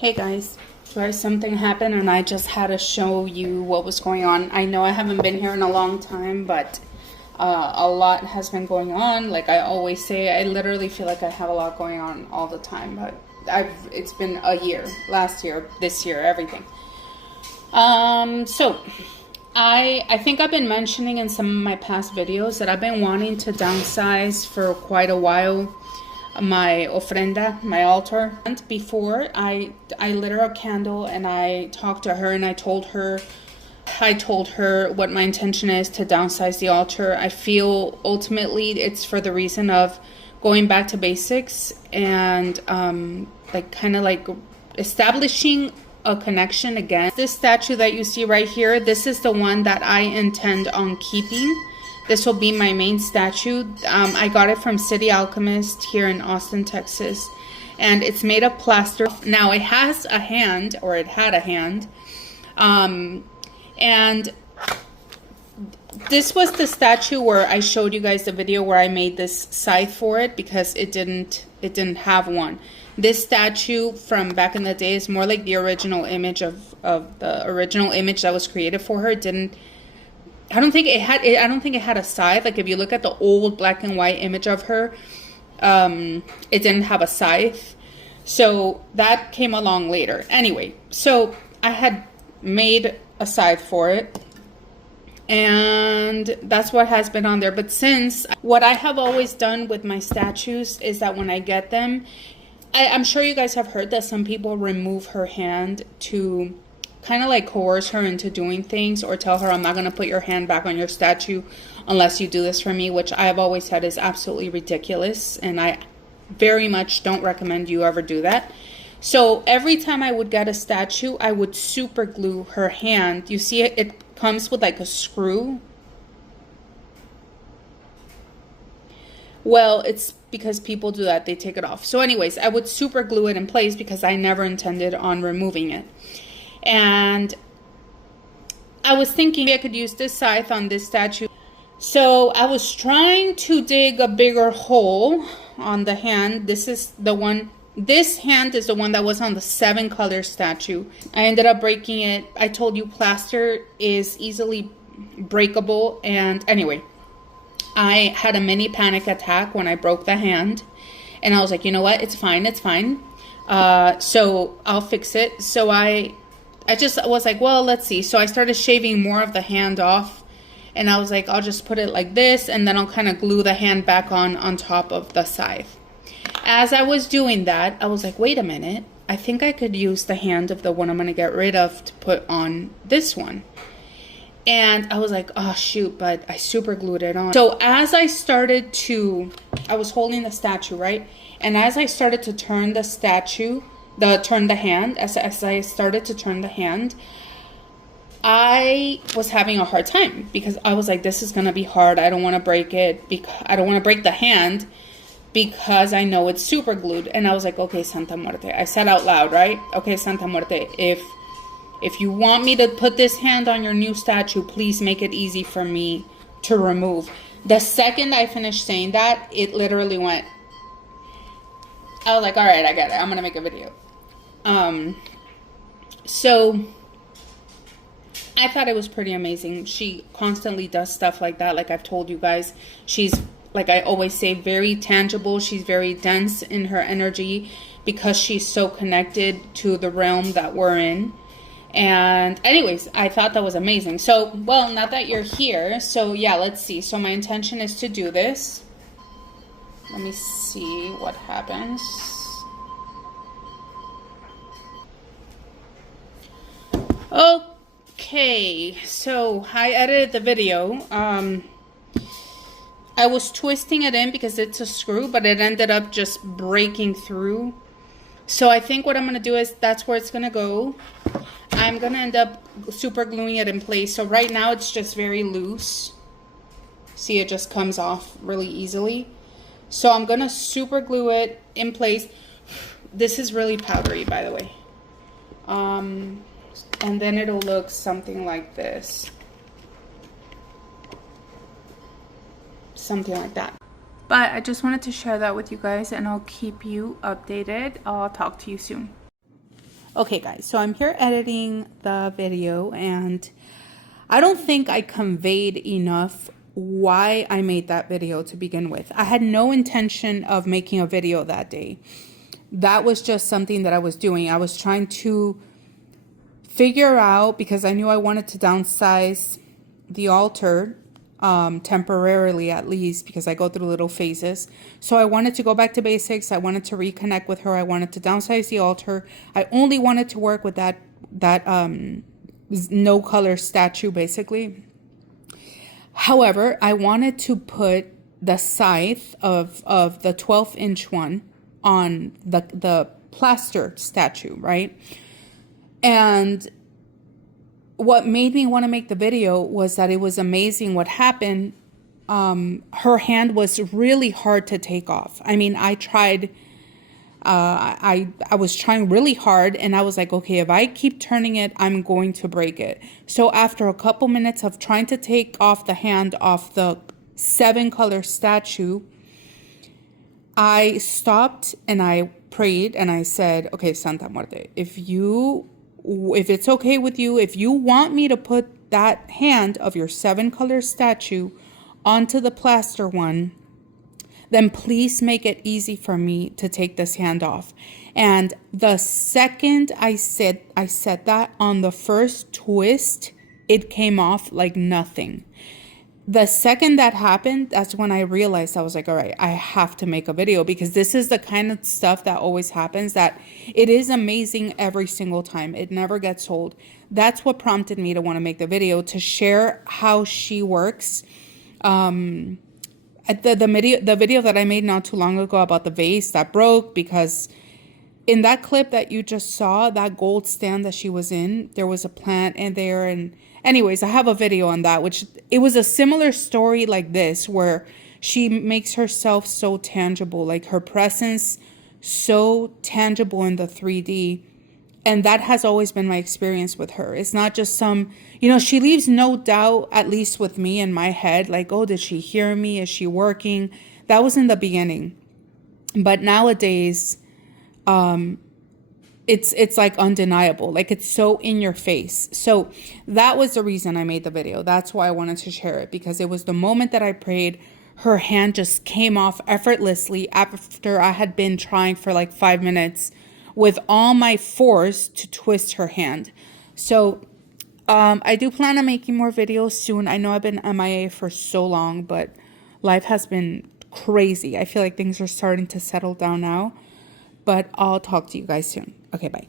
Hey guys, something happened and I just had to show you what was going on. I know I haven't been here in a long time, but a lot has been going on. Like I always say, I literally feel like I have a lot going on all the time, but it's been a year, last year, this year, everything. So I think I've been mentioning in some of my past videos that I've been wanting to downsize for quite a while. My ofrenda, my altar. And before I lit her a candle and I talked to her and I told her what my intention is to downsize the altar. I feel ultimately it's for the reason of going back to basics and kind of establishing a connection again. This statue that you see right here, this is the one that I intend on keeping. This will be my main statue. I got it from City Alchemist here in Austin, Texas. And it's made of plaster. Now it has a hand, or it had a hand. And this was the statue where I showed you guys the video where I made this scythe for it because it didn't have one. This statue from back in the day is more like the original image of the original image that was created for her. I don't think it had a scythe. Like if you look at the old black and white image of her, it didn't have a scythe. So that came along later. Anyway, so I had made a scythe for it. And that's what has been on there. But since what I have always done with my statues is that when I get them, I'm sure you guys have heard that some people remove her hand to kind of like coerce her into doing things or tell her, I'm not going to put your hand back on your statue unless you do this for me, which I have always said is absolutely ridiculous. And I very much don't recommend you ever do that. So every time I would get a statue, I would super glue her hand. You see it comes with like a screw. Well, it's because people do that. They take it off. So anyways, I would super glue it in place because I never intended on removing it. And I was thinking I could use this scythe on this statue. So I was trying to dig a bigger hole on the hand. This hand is the one that was on the 7-color statue. I ended up breaking it. I told you plaster is easily breakable. And anyway, I had a mini panic attack when I broke the hand. And I was like, you know what? It's fine. It's fine. So I'll fix it. So I just was like, well, let's see. So I started shaving more of the hand off. And I was like, I'll just put it like this. And then I'll kind of glue the hand back on top of the scythe. As I was doing that, I was like, wait a minute. I think I could use the hand of the one I'm going to get rid of to put on this one. And I was like, oh, shoot. But I super glued it on. So as I started to, I was holding the statue, right? And as I started to turn the statue, turn the hand, as I started to turn the hand, I was having a hard time because I was like, this is going to be hard. I don't want to break it because I don't want to break the hand because I know it's super glued. And I was like, okay, Santa Muerte. I said out loud, right? Okay, Santa Muerte, if you want me to put this hand on your new statue, please make it easy for me to remove. The second I finished saying that, it literally went. I was like, all right, I got it. I'm going to make a video. So I thought it was pretty amazing. She constantly does stuff like that. Like I've told you guys, she's, like I always say, very tangible. She's very dense in her energy because she's so connected to the realm that we're in. And anyways, I thought that was amazing. So, well, now that you're here, so yeah, let's see. So my intention is to do this. Let me see what happens. Okay, so I edited the video. I was twisting it in because it's a screw, but it ended up just breaking through. So I think what I'm going to do is that's where it's going to go. I'm going to end up super gluing it in place. So right now it's just very loose. See, it just comes off really easily. So I'm going to super glue it in place. This is really powdery, by the way. And then it'll look something like this. Something like that. But I just wanted to share that with you guys, and I'll keep you updated. I'll talk to you soon. Okay, guys, so I'm here editing the video, and I don't think I conveyed enough why I made that video to begin with. I had no intention of making a video that day. That was just something that I was doing. I was trying to figure out, because I knew I wanted to downsize the altar, temporarily at least, because I go through little phases. So I wanted to go back to basics. I wanted to reconnect with her. I wanted to downsize the altar. I only wanted to work with that no color statue, basically. However, I wanted to put the scythe of the 12-inch one on the plaster statue, right? And what made me want to make the video was that it was amazing what happened. Her hand was really hard to take off. I mean, I tried, I was trying really hard, and I was like, okay, if I keep turning it, I'm going to break it. So after a couple minutes of trying to take off the hand off the 7-color statue, I stopped and I prayed and I said, okay, Santa Muerte, if it's okay with you, if you want me to put that hand of your 7-color statue onto the plaster one, then please make it easy for me to take this hand off. And the second I said that, on the first twist, it came off like nothing. The second that happened, that's when I realized, I was like, all right, I have to make a video, because this is the kind of stuff that always happens, that it is amazing every single time. It never gets old. That's what prompted me to want to make the video, to share how she works. At the video that I made not too long ago about the vase that broke, because in that clip that you just saw, that gold stand that she was in, there was a plant in there. And anyways, I have a video on that, which it was a similar story like this, where she makes herself so tangible, like her presence so tangible in the 3D. And that has always been my experience with her. It's not just some, she leaves no doubt, at least with me in my head, like, oh, did she hear me? Is she working? That was in the beginning. But nowadays, it's like undeniable, like it's so in your face. So that was the reason I made the video. That's why I wanted to share it, because it was the moment that I prayed, her hand just came off effortlessly after I had been trying for like 5 minutes with all my force to twist her hand. So I do plan on making more videos soon. I know I've been MIA for so long, but life has been crazy. I feel like things are starting to settle down now. But I'll talk to you guys soon. Okay, bye.